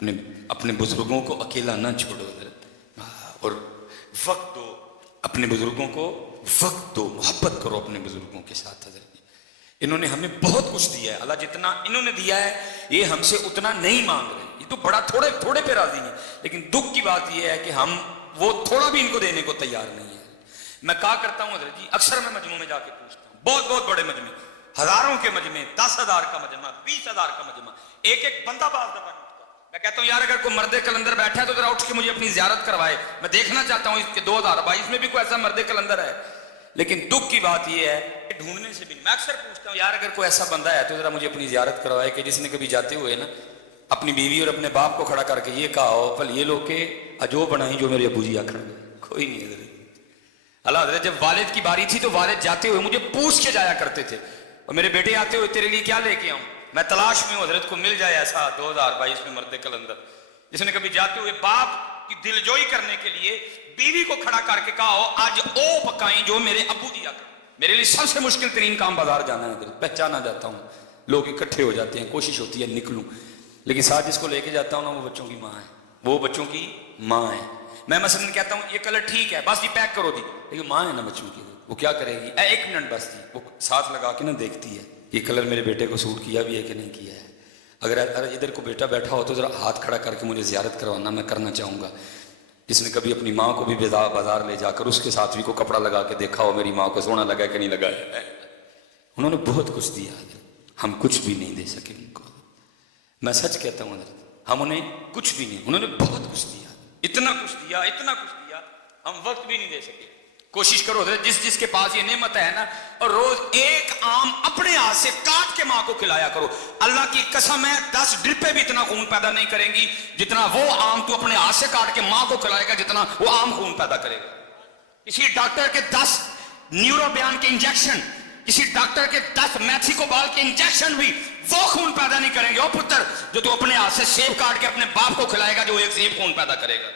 اپنے اپنے بزرگوں کو اکیلا نہ چھوڑو حضرت، اور وقت دو اپنے بزرگوں کو، وقت دو، محبت کرو اپنے بزرگوں کے ساتھ حضرت۔ انہوں نے ہمیں بہت کچھ دیا ہے، اللہ جتنا انہوں نے دیا ہے یہ ہم سے اتنا نہیں مانگ رہے، یہ تو بڑا تھوڑے تھوڑے پہ راضی ہیں، لیکن دکھ کی بات یہ ہے کہ ہم وہ تھوڑا بھی ان کو دینے کو تیار نہیں ہے۔ میں کہا کرتا ہوں حضرت جی، اکثر میں مجموعوں میں جا کے پوچھتا ہوں، بہت بہت بڑے مجمع، ہزاروں کے مجمع، 10,000 کا مجمع، 20,000 کا مجمع، ایک ایک بندہ بعض دفعہ میں کہتا ہوں یار اگر کوئی مرد کلندر بیٹھا ہے تو ذرا اٹھ کے مجھے اپنی زیارت کروائے، میں دیکھنا چاہتا ہوں اس کے 2022 میں بھی کوئی ایسا مرد کلندر ہے۔ لیکن دکھ کی بات یہ ہے کہ ڈھونڈنے سے بھی نہیں، میں اکثر پوچھتا ہوں یار اگر کوئی ایسا بندہ ہے تو ذرا مجھے اپنی زیارت کروائے کہ جس نے کبھی جاتے ہوئے نا اپنی بیوی اور اپنے باپ کو کھڑا کر کے یہ کہا ہو پل یہ لوگ کہ اجو بنائیں جو میرے ابو جی آکھڑ گئے، کوئی نہیں حضرت۔ اللہ حضرت جب والد کی باری تھی تو والد جاتے ہوئے مجھے پوچھ کے جایا کرتے تھے، اور میرے بیٹے آتے ہوئے تیرے لیے کیا لے کے آؤں، میں تلاش میں ہوں حضرت کو مل جائے ایسا 2022 میں مرد کلندر جس نے کبھی جاتے ہوئے باپ کی دلجوئی کرنے کے لیے بیوی کو کھڑا کر کے کہا ہو آج او پکائیں جو میرے ابو جی آکھڑ۔ میرے لیے سب سے مشکل ترین کام بازار جانا ہے حضرت، پہچانا جاتا ہوں، لوگ اکٹھے ہو جاتے ہیں، کوشش ہوتی ہے نکلوں، لیکن ساتھ جس کو لے کے جاتا ہوں نا وہ بچوں کی ماں ہے، وہ بچوں کی ماں ہے۔ میں مثلا کہتا ہوں یہ کلر ٹھیک ہے بس جی پیک کرو دی، لیکن ماں ہے نا بچوں کی، وہ کیا کرے گی، ایک منٹ بس جی، وہ ساتھ لگا کے نا دیکھتی ہے یہ کلر میرے بیٹے کو سوٹ کیا بھی ہے کہ نہیں کیا ہے۔ اگر ادھر کو بیٹا بیٹھا ہو تو ذرا ہاتھ کھڑا کر کے مجھے زیارت کروانا، میں کرنا چاہوں گا۔ جس نے کبھی اپنی ماں کو بھی بازار لے جا کر اس کے ساتھ بھی کو کپڑا لگا کے دیکھا ہو میری ماں کو سونا لگا کہ نہیں لگا ہے، انہوں نے بہت کچھ دیا حضرت، ہم کچھ بھی نہیں دے سکے ان کو، میں سچ کہتا ہوں حضرت، ہم انہیں کچھ بھی نہیں، انہوں نے بہت کچھ دیا، اتنا کچھ دیا، اتنا کچھ دیا، ہم وقت بھی نہیں دے سکے۔ کوشش کرو حضرت جس جس کے پاس یہ نعمت ہے نا، اور روز ایک آم اپنے ہاتھ سے کاٹ کے ماں کو کھلایا کرو، اللہ کی قسم ہے 10 ڈرپیں بھی اتنا خون پیدا نہیں کریں گی جتنا وہ آم تو اپنے ہاتھ سے کاٹ کے ماں کو کھلائے گا جتنا وہ آم خون پیدا کرے گا۔ کسی ڈاکٹر کے 10 نیورو بیان کے انجیکشن، کسی ڈاکٹر کے 10 میتھیکو بال کے انجیکشن بھی وہ خون پیدا نہیں کریں گے او پتر جو تو اپنے ہاتھ سے سیب کاٹ کے اپنے باپ کو کھلائے گا جو ایک سیب خون پیدا کرے گا۔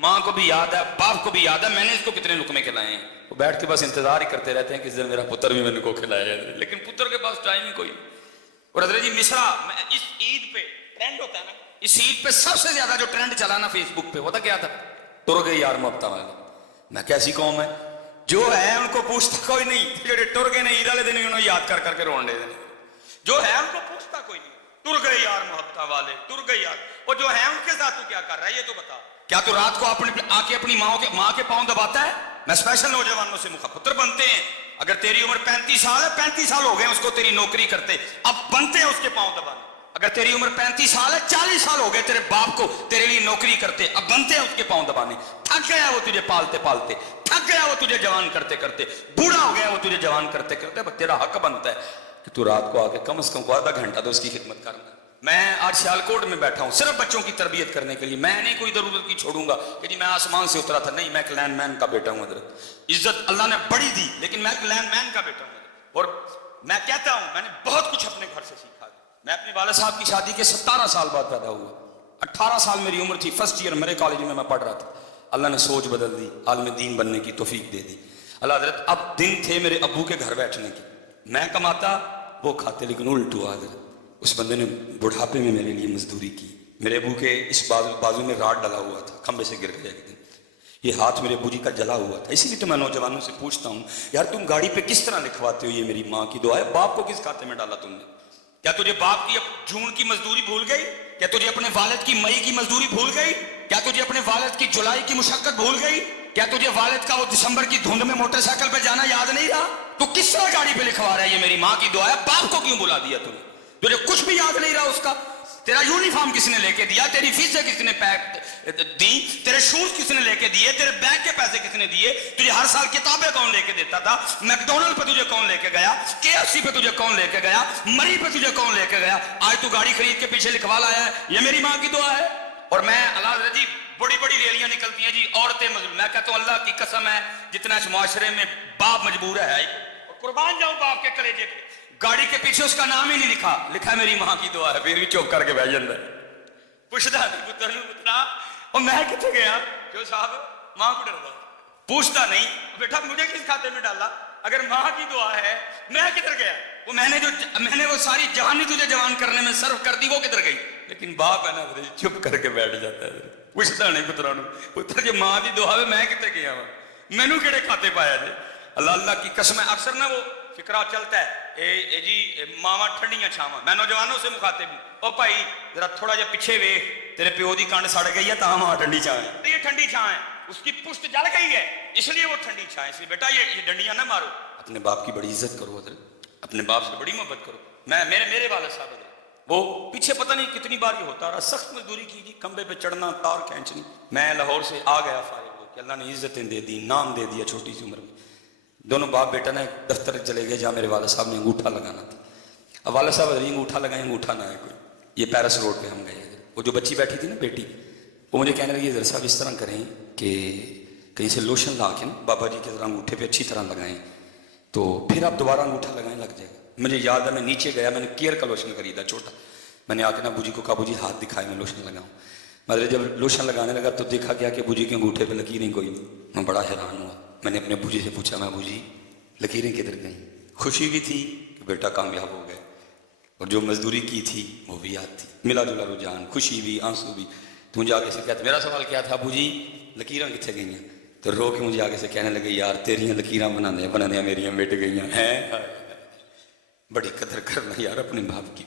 ماں کو بھی یاد ہے، باپ کو بھی یاد ہے، میں نے اس کو کتنے لقمے کھلائے ہیں، وہ بیٹھ کے بس انتظار ہی کرتے رہتے ہیں کہ اس دن میرا پتر بھی میں کو کھلایا جائے، لیکن پتر کے پاس ٹائم ہی کوئی۔ اور حضرت جی مصرع اس عید پہ ٹرینڈ ہوتا ہے نا، اس عید پہ سب سے زیادہ جو ٹرینڈ چلا نا فیس بک پہ وہ تھا کیا تھا، ٹر گئے یار محبتہ والے۔ میں کیسی قوم ہے جو ہے ان کو پوچھتا کوئی نہیں، جو ٹر گئے نہیں عید والے دن انہوں یاد کر کر کے رون دے دینے، جو ہے ان کو پوچھتا کوئی نہیں، ٹر گئے یار محبتہ والے، ٹر گئے یار، اور جو ہے ان کے ساتھ تو کیا کر رہا ہے یہ تو بتا، کیا تو رات کو آ کے اپنی ماں کے پاؤں دباتا ہے؟ میں اسپیشل نوجوانوں سے پتر بنتے ہیں، اگر تیری عمر 35 سال ہے، 35 سال ہو گئے اس کو تیری نوکری کرتے، اب بنتے ہیں اس کے پاؤں دبانے۔ اگر تیری عمر 35 سال ہے، 40 سال ہو گئے تیرے باپ کو تیرے لیے نوکری کرتے، اب بنتے ہیں اس کے پاؤں دبانے۔ تھک گیا وہ تجھے پالتے پالتے، تھک گیا وہ تجھے جوان کرتے کرتے، بوڑھا ہو گیا وہ تجھے جوان کرتے کرتے، اب تیرا حق بنتا ہے کہ تو رات کو آ کے کم از کم آدھا گھنٹہ تو اس کی خدمت کرنا۔ میں آج سیالکوٹ میں بیٹھا ہوں صرف بچوں کی تربیت کرنے کے لیے، میں نہیں کوئی ضرورت کی چھوڑوں گا کہ جی میں آسمان سے اترا تھا، نہیں، میں ایک لینڈ مین کا بیٹا ہوں حضرت، عزت اللہ نے بڑی دی لیکن میں ایک لینڈ مین کا بیٹا ہوں، اور میں کہتا ہوں میں نے بہت کچھ اپنے گھر سے سیکھا۔ میں اپنے والد صاحب کی شادی کے 17 سال بعد پیدا ہوا، 18 سال میری عمر تھی، فرسٹ ایئر میرے کالج میں پڑھ رہا تھا، اللہ نے سوچ بدل دی، عالم دین بننے کی توفیق دے دی اللہ حضرت۔ اب دن تھے میرے ابو کے گھر بیٹھنے کے، میں کماتا وہ کھاتے، لیکن الٹو حضرت اس بندے نے بڑھاپے میں میرے لیے مزدوری کی، میرے ابو کے اس بازو میں راڈ ڈلا ہوا تھا، کھمبے سے گر گیا ایک دن، یہ ہاتھ میرے ابو جی کا جلا ہوا تھا، اسی لیے تو میں نوجوانوں سے پوچھتا ہوں یار تم گاڑی پہ کس طرح لکھواتے ہو یہ میری ماں کی دعا ہے، باپ کو کس کھاتے میں ڈالا تم نے؟ کیا تجھے باپ کی جون کی مزدوری بھول گئی؟ کیا تجھے اپنے والد کی مئی کی مزدوری بھول گئی؟ کیا تجھے اپنے والد کی جولائی کی مشقت بھول گئی؟ کیا تجھے والد کا وہ دسمبر کی دھند میں موٹر سائیکل پہ جانا یاد نہیں رہا؟ تو کس طرح گاڑی پہ لکھوا رہا ہے یہ میری ماں کی دعا ہے، باپ کو کیوں بلا دیا تم نے؟ تجھے کچھ بھی یاد نہیں رہا اس کا؟ تیرا یونیفارم کس نے لے کے دیا، تیری فیسیں کس نے دی، تیرے شوز کس نے لے کے دیے، تیرے بیگ کے پیسے کس نے دیے، تجھے ہر سال کتابیں کون لے کے دیتا تھا، میک ڈونلڈ پہ تجھے کون لے کے گیا، KFC پہ تجھے کون لے کے گیا، مری پہ تجھے کون لے کے گیا، آج تو گاڑی خرید کے پیچھے لکھوا لایا ہے یہ میری ماں کی دعا ہے۔ اور میں اللہ حضرت جی بڑی بڑی ریلیاں نکلتی ہیں جی عورتیں مظلوم، میں کہتا ہوں اللہ کی قسم ہے جتنا اس معاشرے میں باپ مجبور ہے، اور قربان جاؤں باپ کے کلیجے پہ، گاڑی کے پیچھے اس کا نام ہی نہیں لکھا، لکھا ہے میری ماں کی دعا ہے، پھر بھی چوک کر کے بہ جاتا ہے، پوچھتا نہیں پتر نو پترا اور میں کتنے گیا جو صاحب ماں کو ڈرتا پوچھتا نہیں بیٹا مجھے کس کھاتے میں ڈالا، اگر ماں کی دعا ہے میں کدھر گیا، وہ میں نے وہ ساری جوانی تجھے جوان کرنے میں صرف کر دی وہ کدھر گئی؟ لیکن باپ ہے نا چپ کر کے بیٹھ جاتا ہے پوچھتا نہیں پترا پتر جی ماں کی دعا میں کتنے گیا وا مینو کہڑے کھاتے پایا جی اللہ اللہ کی قسم ہے اکثر نا وہ فکرہ چلتا ہے اے جی ماوا ٹھنڈیاں چھاواں میں نوجوانوں سے مخاطب ہوں او بھائی ذرا تھوڑا جا پیچھے ویکھ تیرے پیو دی کنڈ سڑ گئی ہے تاں ماں ٹھنڈی چھاں ہے یہ ٹھنڈی چھاں ہے اس کی پشت جل گئی ہے اس لیے وہ ٹھنڈی چھاں ہے اس لیے بیٹا یہ ڈنڈیاں نہ مارو اپنے باپ کی بڑی عزت کرو حضرت اپنے باپ سے بڑی محبت کرو میں میرے والد صاحب حضرت وہ پیچھے پتہ نہیں کتنی بار یہ ہوتا رہا سخت مزدوری کی جی کھمبے پہ چڑھنا تار کھینچنی میں لاہور سے آ گیا فارغ ہو کہ اللہ نے عزتیں دے دی نام دے دیا چھوٹی سی عمر میں دونوں باپ بیٹا نے دفتر چلے گئے جہاں میرے والد صاحب نے انگوٹھا لگانا تھا اب والد صاحب ادھر انگوٹھا لگائیں انگوٹھا نہ ہے کوئی یہ پیرس روڈ پہ ہم گئے وہ جو بچی بیٹھی تھی نا بیٹی وہ مجھے کہنے لگی ذرا صاحب اس طرح کریں کہ کہیں سے لوشن لا کے نا بابا جی کے ذرا انگوٹھے پہ اچھی طرح لگائیں تو پھر آپ دوبارہ انگوٹھا لگائیں لگ جائے گا مجھے یاد ہے میں نیچے گیا میں نے کیئر کا لوشن خریدا چھوٹا میں نے آ کے نا ابو جی کو کہا ابو جی ہاتھ دکھائے میں لوشن لگاؤں مطلب جب لوشن لگانے لگا تو دیکھا گیا کہ ابو جی کے انگوٹھے پہ لکیریں کوئی نہیں میں بڑا حیران ہوا میں نے اپنے ابو جی سے پوچھا میں ابو جی لکیریں کدھر گئیں خوشی بھی تھی کہ بیٹا کامیاب ہو گئے اور جو مزدوری کی تھی وہ بھی یاد تھی ملا جلا رجحان خوشی بھی آنسو بھی تو مجھے آگے سے کہتا میرا سوال کیا تھا ابو جی لکیراں کتنے گئی ہیں تو رو کے مجھے آگے سے کہنے لگے یار تیریاں لکیراں بنانے میریاں مٹ گئی ہیں بڑی قدر کرنا یار اپنے باپ کی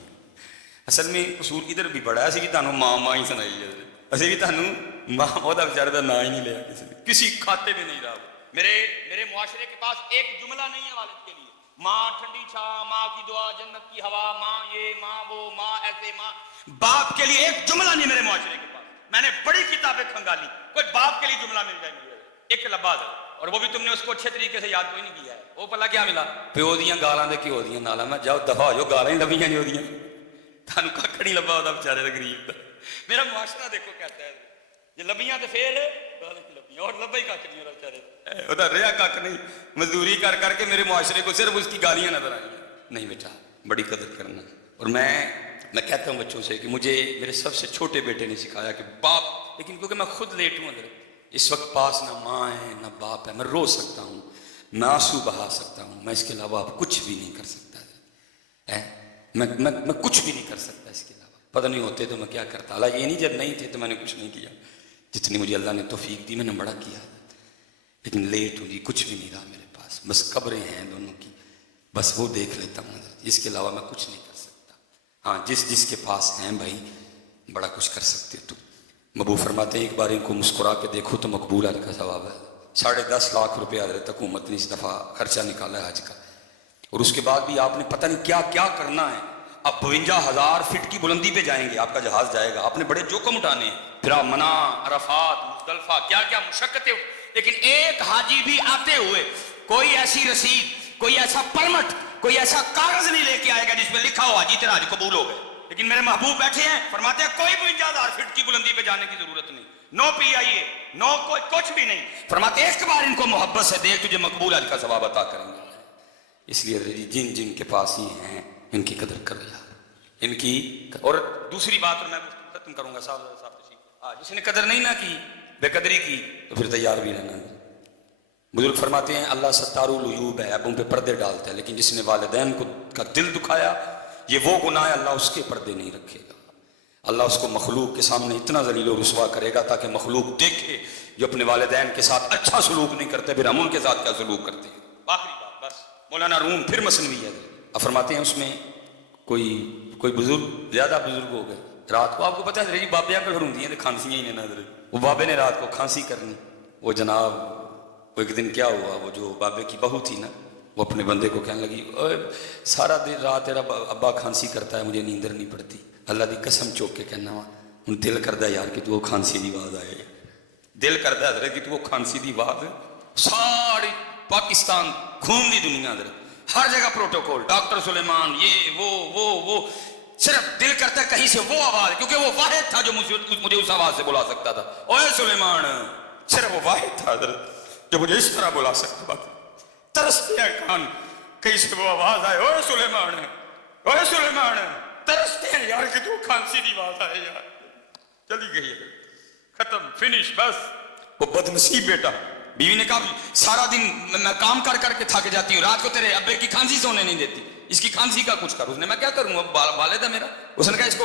اصل میں قصور ادھر بھی بڑا اسی بھی تانوں ماں ہی سنائی ہے اسی بھی تانوں ماں وہ بیچارے کا نام ہی نہیں لیا کسی کھاتے میں نہیں رہا میرے معاشرے کے پاس ایک جملہ نہیں ہے والد کے لیے ماں ٹھنڈی چھاں ماں کی دعا جنت کی ہوا ماں یہ ماں وہ ماں ایسے ماں باپ کے لیے ایک جملہ نہیں میرے معاشرے کے پاس میں نے بڑی کتابیں کھنگالی کوئی باپ کے لیے جملہ مل جائے مجھے ایک لباس اور وہ بھی تم نے اس کو اچھے طریقے سے یاد کوئی نہیں کیا ہے وہ پلا کیا ملا پیو دیاں گالاں دے کیوں دیاں نالا میں جاؤ دفعہ جو گالاں ہی لبیاں نہیں ہوندیاں تانوں ککھ نہیں لبا ہوتا بیچارے دا غریب دا میرا معاشرہ دیکھو کہتا ہے یہ لبیاں تے فیل گالاں کی لبیاں اور لبا ہی ککھ نہیں ہوتا بیچارے اودا رہیا ککھ نہیں مزدوری کر کر کے میرے معاشرے کو صرف اس کی گالیاں نظر آئیں نہیں بیٹا بڑی قدر کرنا اور میں کہتا ہوں بچوں سے کہ مجھے میرے سب سے چھوٹے بیٹے نے سکھایا کہ باپ لیکن کیونکہ میں خود لیٹ ہوں اندر اس وقت پاس نہ ماں ہے نہ باپ ہے میں رو سکتا ہوں میں آنسو بہا سکتا ہوں میں اس کے علاوہ کچھ بھی نہیں کر سکتا میں کچھ بھی نہیں کر سکتا اس کے علاوہ پتہ نہیں ہوتے تو میں کیا کرتا اللہ یہ نہیں جب نہیں تھے تو میں نے کچھ نہیں کیا جتنی مجھے اللہ نے توفیق دی میں نے بڑا کیا لیکن لیٹ ہوں جی کچھ بھی نہیں رہا میرے پاس بس قبریں ہیں دونوں کی بس وہ دیکھ لیتا ہوں اس کے علاوہ میں کچھ نہیں کر سکتا ہاں جس کے پاس ہیں بھائی بڑا کچھ کر سکتے تو مبو فرماتے ہیں ایک بار ان کو مسکرا کے دیکھو تو مقبول حج کا ثواب ہے 10.5 لاکھ روپے حضرت حکومت نے اس دفعہ خرچہ نکالا ہے حج کا اور اس کے بعد بھی آپ نے پتہ نہیں کیا کیا کرنا ہے اب 52,000 فٹ کی بلندی پہ جائیں گے آپ کا جہاز جائے گا آپ نے بڑے جوکم اٹھانے ہیں پھر آپ منع عرفات مزدلفہ کیا کیا مشقتیں لیکن ایک حاجی بھی آتے ہوئے کوئی ایسی رسید کوئی ایسا پرمٹ کوئی ایسا کاغذ نہیں لے کے آئے گا جس میں لکھا ہو حاجی تیرا حج قبول ہو گئے لیکن میرے محبوب بیٹھے ہیں فرماتے ہیں کوئی 52,000 فٹ کی بلندی پہ جانے کی ضرورت نہیں نو پی آئی اے نو کوئی کچھ بھی نہیں فرماتے ایک بار ان کو محبت سے دیکھ تجھے مقبول حج کا ثواب عطا کریں گے اس لیے جن کے پاس ہی ہیں ان کی قدر کرو یار ان کی اور دوسری بات اور میں ختم کروں گا صاحب جس نے قدر نہیں نہ کی بے قدری کی تو پھر تیار بھی رہنا بزرگ فرماتے ہیں اللہ ستار العیوب ہے عیبوں پہ پردے ڈالتا ہے لیکن جس نے والدین کا دل دکھایا یہ وہ گناہ ہے اللہ اس کے پردے نہیں رکھے گا اللہ اس کو مخلوق کے سامنے اتنا ذلیل و رسوا کرے گا تاکہ مخلوق دیکھے جو اپنے والدین کے ساتھ اچھا سلوک نہیں کرتے پھر ہم ان کے ساتھ کیا سلوک کرتے ہیں آخری بات بس مولانا روم پھر مثنوی ہے اب فرماتے ہیں اس میں کوئی بزرگ زیادہ بزرگ ہو گئے رات کو آپ کو پتہ ہے جی بابے کل ہوں کھانسیاں ہی نہیں نظر وہ بابے نے رات کو کھانسی کرنی وہ جناب وہ ایک دن کیا ہوا وہ جو بابے کی بہو تھی نا وہ اپنے بندے کو کہنے لگی سارا دن رات تیرا ابا کھانسی کرتا ہے مجھے نیندر نہیں پڑتی اللہ دی قسم چوک کے کہنا وا ہوں دل کردا یار کہ تو وہ کھانسی دی آواز آئے دل کردا حضرت کہ تو وہ کھانسی دی آواز ساری پاکستان خون دی دنیا حضرت ہر جگہ پروٹوکول ڈاکٹر سلیمان یہ وہ صرف دل کرتا ہے کہیں سے وہ آواز کیونکہ وہ واحد تھا جو مجھے اس آواز سے بلا سکتا تھا اوے سلیمان صرف وہ واحد تھا حضرت جو مجھے اس طرح بلا سکتا تھا ترستے ہیں کان کہیں سے وہ آواز آئے اوے سلیمان ترستے ہیں یار کہ تو کھانسی دی آواز آئے یار چلی گئی ہے ختم فنش بس وہ بدنصیب بیٹا بیوی نے کہا سارا دن میں کام کر کے تھک جاتی ہوں رات کو تیرے ابے کی کھانسی سونے نہیں دیتی اس کی کھانسی کا کچھ کر اس نے میں کیا کروں اب والد ہے میرا اس نے کہا اس کو